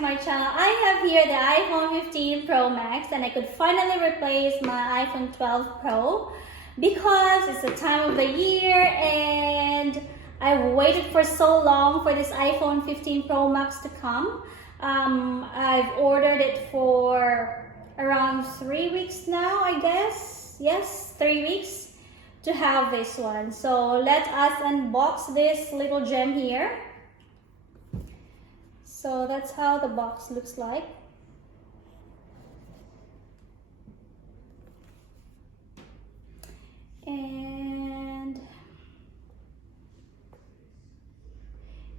to my channel. I have here the iPhone 15 Pro Max, and I could finally replace my iPhone 12 Pro because it's the time of the year and I've waited for so long for this iPhone 15 Pro Max to come. I've ordered it for around 3 weeks now, I guess. Yes, 3 weeks to have this one. So let us unbox this little gem here. So that's how the box looks like. And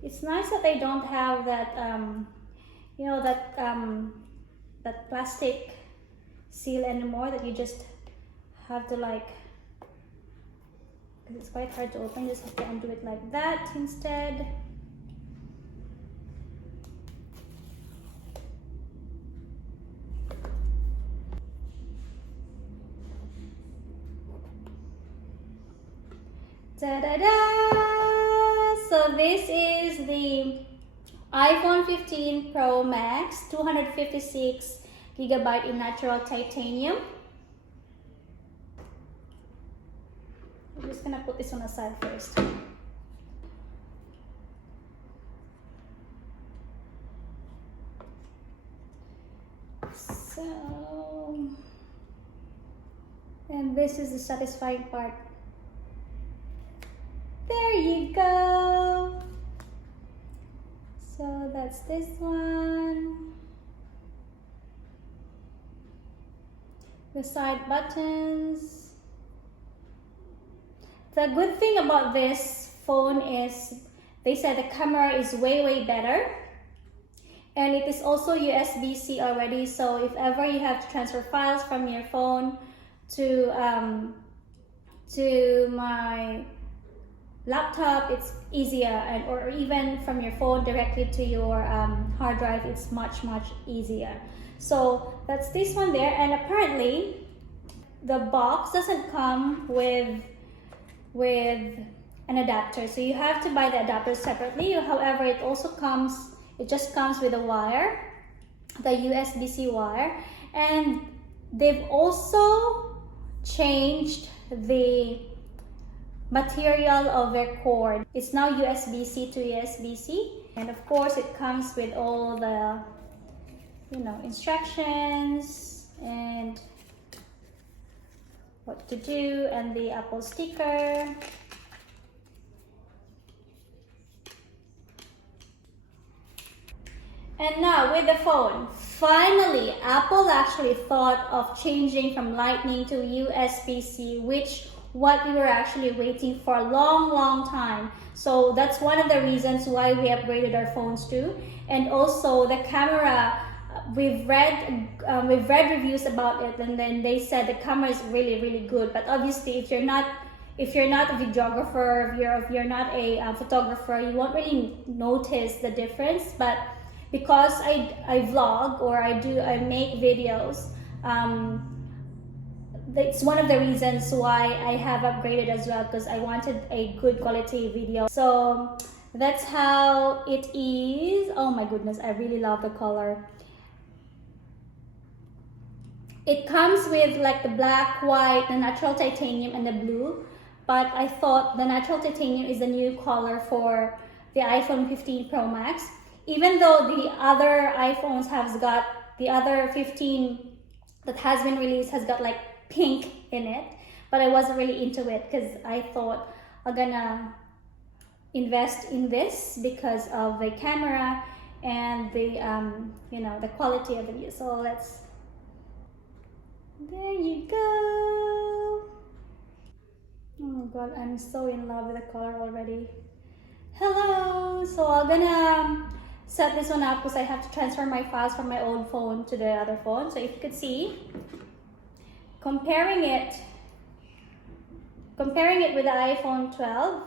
it's nice that they don't have that, you know, that plastic seal anymore that you just have to like, because it's quite hard to open, just have to undo it like that instead. Ta-da-da! So this is the iPhone 15 Pro Max, 256GB in natural titanium. I'm just gonna put this one aside first. So, and this is the satisfying part. There you go. So that's this one. The side buttons. The good thing about this phone is they said the camera is way better, and it is also USB-C already, so if ever you have to transfer files from your phone to my laptop, it's easier, and or even from your phone directly to your hard drive, it's much easier. So that's this one there, and apparently the box doesn't come with an adapter, so you have to buy the adapter separately. However, it just comes with a wire, the USB-C wire, and they've also changed the material of their cord. It's now USB-C to USB-C, and of course it comes with all the, you know, instructions and what to do, and the Apple sticker. And now with the phone, finally Apple actually thought of changing from Lightning to USB-C, which what we were actually waiting for a long time. So that's one of the reasons why we upgraded our phones too. And also the camera, we've read reviews about it, and then they said the camera is really good. But obviously if you're not a videographer, if you're not a photographer, you won't really notice the difference. But because I vlog, or I make videos, it's one of the reasons why I have upgraded as well, because I wanted a good quality video. So that's how it is. Oh my goodness, I really love the color. It comes with like the black, white, the natural titanium, and the blue, but I thought the natural titanium is the new color for the iPhone 15 Pro Max, even though the other iPhones have got, the other 15 that has been released has got like pink in it, but I wasn't really into it because I thought I'm gonna invest in this because of the camera and the you know, the quality of the view. So there you go. Oh my god, I'm so in love with the color already. Hello. So I'm gonna set this one up because I have to transfer my files from my old phone to the other phone. So if you could see, comparing it with the iPhone 12,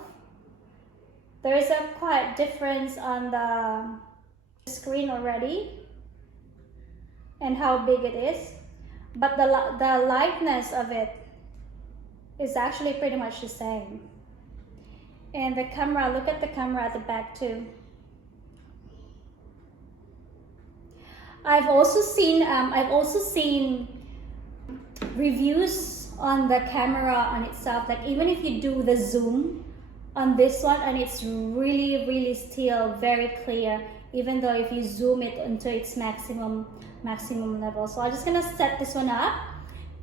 there is a quite difference on the screen already and how big it is, but the lightness of it is actually pretty much the same. And the camera, look at the camera at the back too. I've also seen reviews on the camera on itself, like even if you do the zoom on this one, and it's really still very clear, even though if you zoom it into its maximum level. So I'm just gonna set this one up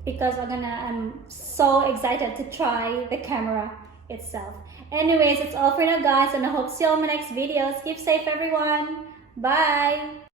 because I'm so excited to try the camera itself. Anyways, it's all for now guys, and I hope to see you on my next videos. Keep safe everyone. Bye.